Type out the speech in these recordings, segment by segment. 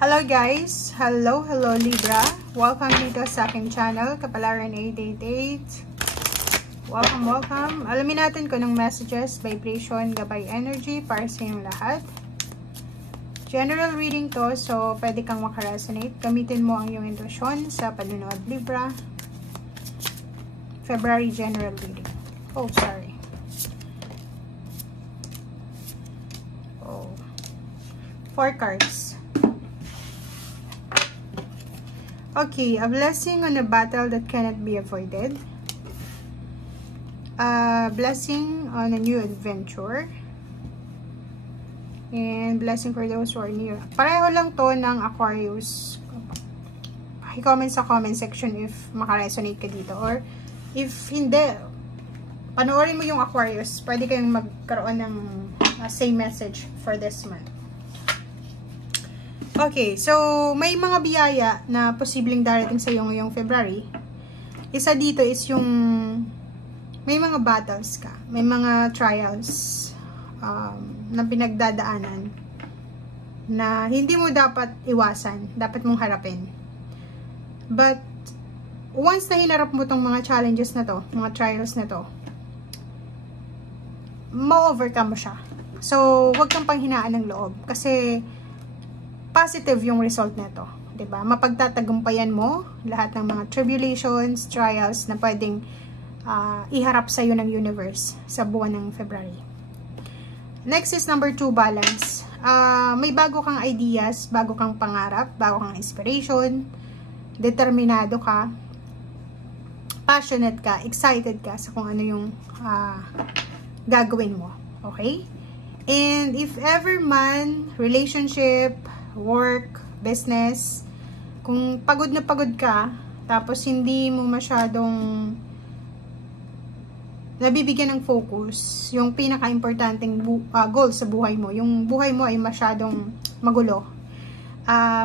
Hello guys! Hello Libra! Welcome dito sa aking channel, Kapalaran 888. Welcome! Alamin natin kung anong messages, vibration, gabay energy para sa inyong lahat. General reading to, so pwede kang makaresonate. Gamitin mo ang iyong intuition sa panunood, Libra. February general reading. Oh, sorry. Oh. 4 cards. Okay, a blessing on a battle that cannot be avoided. A blessing on a new adventure. And blessing for those who are near. Pareho lang to ng Aquarius. I-comment sa comment section if makaresonate ka dito. Or if hindi, panoorin mo yung Aquarius. Pwede kayong magkaroon ng same message for this month. Okay, so may mga biyaya na posibleng darating sa iyo ngayong February. Isa dito is yung may mga battles ka, may mga trials na pinagdadaanan na hindi mo dapat iwasan, dapat mong harapin. But once na hinarap mo tong mga challenges na to, mga trials na to, ma-overcome mo siya. So, huwag kang panghinaan ng loob kasi positive yung result nito, 'di ba? Mapagtatagumpayan mo lahat ng mga tribulations, trials na pwedeng iharap sa iyo ng universe sa buwan ng February. Next is number 2, balance. May bago kang ideas, bago kang pangarap, bago kang inspiration, determinado ka, passionate ka, excited ka sa kung ano yung gagawin mo, okay? And if ever man, relationship, work, business, kung pagod na pagod ka, tapos hindi mo masyadong nabibigyan ng focus, yung pinaka-importanting goal sa buhay mo, yung buhay mo ay masyadong magulo,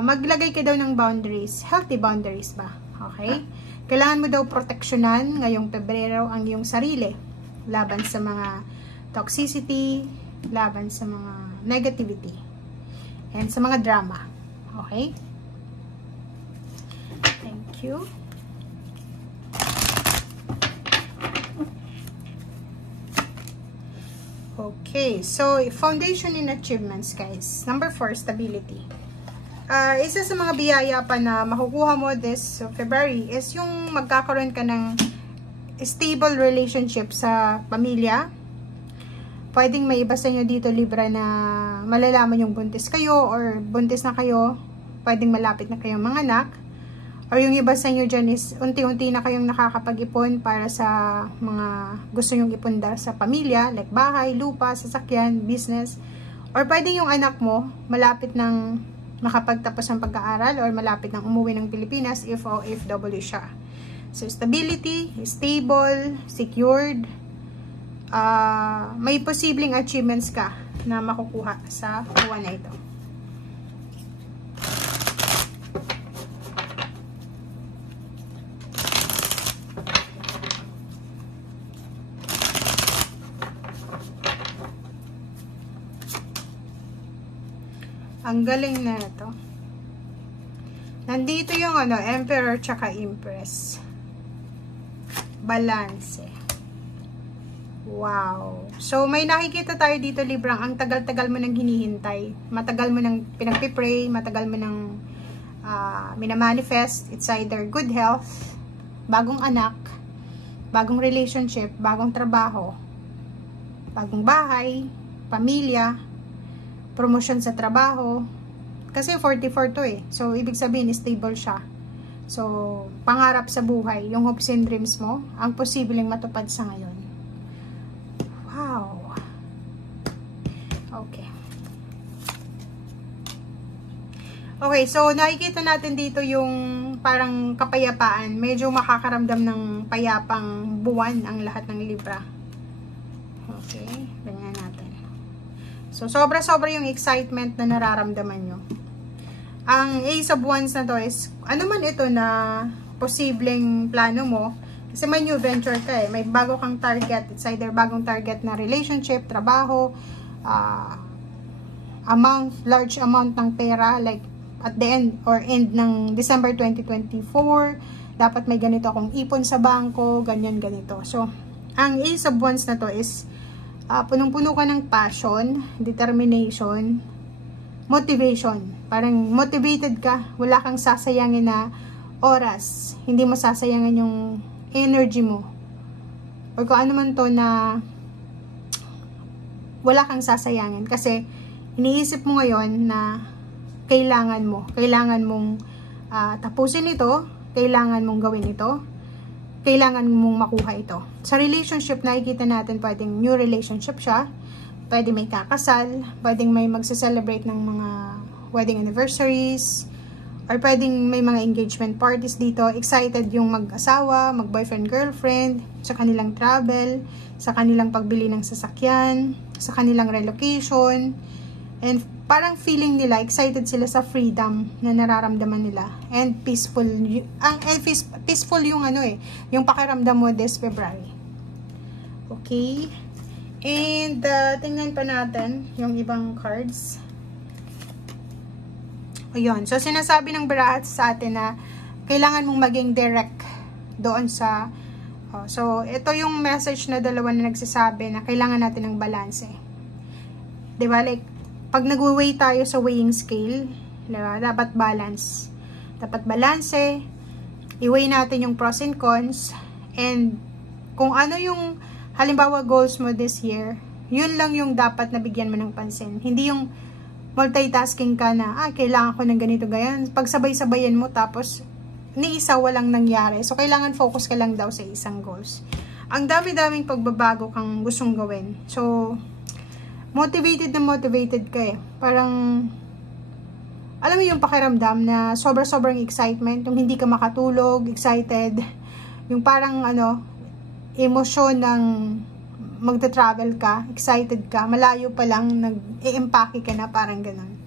maglagay ka daw ng boundaries, healthy boundaries ba? Okay? Kailangan mo daw proteksyonan ngayong Pebrero ang iyong sarili, laban sa mga toxicity, laban sa mga negativity, and sa mga drama. Okay? Thank you. Okay, so foundation and achievements, guys. Number 4, stability. Isa sa mga biyaya pa na makukuha mo this February is yung magkakaroon ka ng stable relationship sa pamilya. Pwedeng may iba sa inyo dito, Libra, na malalaman yung buntis kayo or buntis na kayo, pwedeng malapit na kayong mga anak. Or yung iba sa inyo dyan is unti-unti na kayong nakakapag-ipon para sa mga gusto nyong ipundar sa pamilya, like bahay, lupa, sasakyan, business. Or pwedeng yung anak mo malapit ng makapagtapos ng pag-aaral or malapit ng umuwi ng Pilipinas if OFW siya. So, stability, stable, secured, may posibleng achievements ka na makukuha sa buwan na ito. Ang galing na ito. Nandito yung Emperor tsaka Empress. Balance. Wow. So, may nakikita tayo dito, Librang, ang tagal-tagal mo nang hinihintay. Matagal mo nang pinagpipray, matagal mo nang minamanifest. It's either good health, bagong anak, bagong relationship, bagong trabaho, bagong bahay, pamilya, promotion sa trabaho. Kasi 44 to eh. So, ibig sabihin, stable siya. So, pangarap sa buhay, yung hopes and dreams mo, ang posibleng matupad sa ngayon. Wow. Okay. Okay, so nakikita natin dito yung parang kapayapaan. Medyo makakaramdam ng payapang buwan ang lahat ng Libra. Okay, ganyan natin. So, sobra-sobra yung excitement na nararamdaman nyo. Ang Ace of Wands na to is, ano man ito na posibleng plano mo, kasi may new venture ka eh. May bago kang target. It's either bagong target na relationship, trabaho, large amount ng pera, like at the end or end ng December 2024, dapat may ganito akong ipon sa bangko, ganyan, ganito. So, ang Ace of Wands na to is punong-puno ka ng passion, determination, motivation. Parang motivated ka, wala kang sasayangin na oras, hindi mo sasayangin yung energy mo. Or kung ano man to na wala kang sasayangin. Kasi iniisip mo ngayon na kailangan mong tapusin ito, kailangan mong gawin ito, kailangan mong makuha ito. Sa relationship, nakikita natin pwedeng new relationship siya, pwedeng may kakasal, pwedeng may magse-celebrate ng mga wedding anniversaries, or pwedeng may mga engagement parties dito. Excited yung mag-asawa, mag-boyfriend, girlfriend, sa kanilang travel, sa kanilang pagbili ng sasakyan, sa kanilang relocation, and parang feeling nila, excited sila sa freedom na nararamdaman nila. And peaceful, peaceful yung yung pakiramdam mo this February. Okay? And tingnan pa natin yung ibang cards. Ayun. So, sinasabi ng barahat sa atin na kailangan mong maging direct doon sa so, ito yung message na dalawa na nagsasabi na kailangan natin ng balance. Diba? Like, pag nag-weigh tayo sa weighing scale, diba? Dapat balance. Dapat balance. I-weigh natin yung pros and cons. And kung ano yung halimbawa goals mo this year, yun lang yung dapat na bigyan mo ng pansin. Hindi yung multitasking ka na, kailangan ko ng ganito ganyan. Pag sabay-sabayan mo, tapos ni isa walang nangyari. So, kailangan focus ka lang daw sa isang goals. Ang dami-daming pagbabago kang gustong gawin. So, motivated na motivated ka eh. Parang, alam mo yung pakiramdam na sobrang excitement, yung hindi ka makatulog, excited, yung parang emosyon ng magta-travel ka, excited ka, malayo pa lang, nag-i-empake ka na, parang ganun.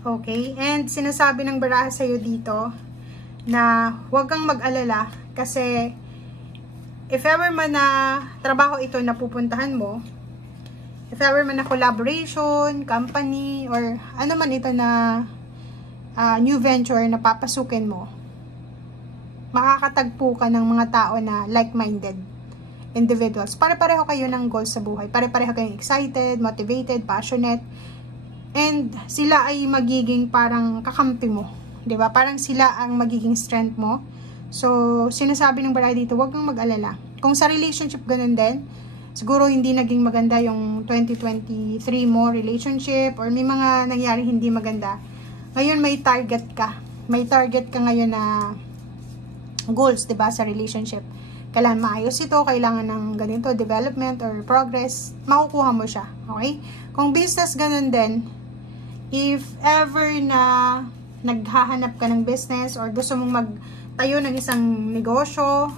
Okay, and sinasabi ng baraha sa'yo dito, na huwag kang mag-alala, kasi, if ever man na trabaho ito na pupuntahan mo, if ever man na collaboration, company, or ano man ito na new venture na papasukin mo, makakatagpo ka ng mga tao na like-minded individuals. Pare-pareho kayo ng goals sa buhay. Pare-pareho kayong excited, motivated, passionate, and sila ay magiging parang kakampi mo. 'Di ba? Parang sila ang magiging strength mo. So, sinasabi ng baray dito, huwag kang mag-alala. Kung sa relationship ganun din, siguro hindi naging maganda yung 2023 mo relationship, or may mga nangyari hindi maganda. Ngayon may target ka. May target ka ngayon na goals, 'di ba, sa relationship. Kailangan maayos ito, kailangan ng ganito development or progress, makukuha mo siya. Okay? Kung business ganun din, if ever na naghahanap ka ng business or gusto mong magtayo ng isang negosyo,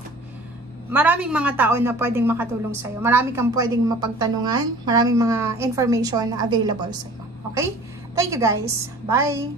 maraming mga tao na pwedeng makatulong sa'yo. Marami kang pwedeng mapagtanungan. Maraming mga information na available sa'yo. Okay? Thank you guys. Bye!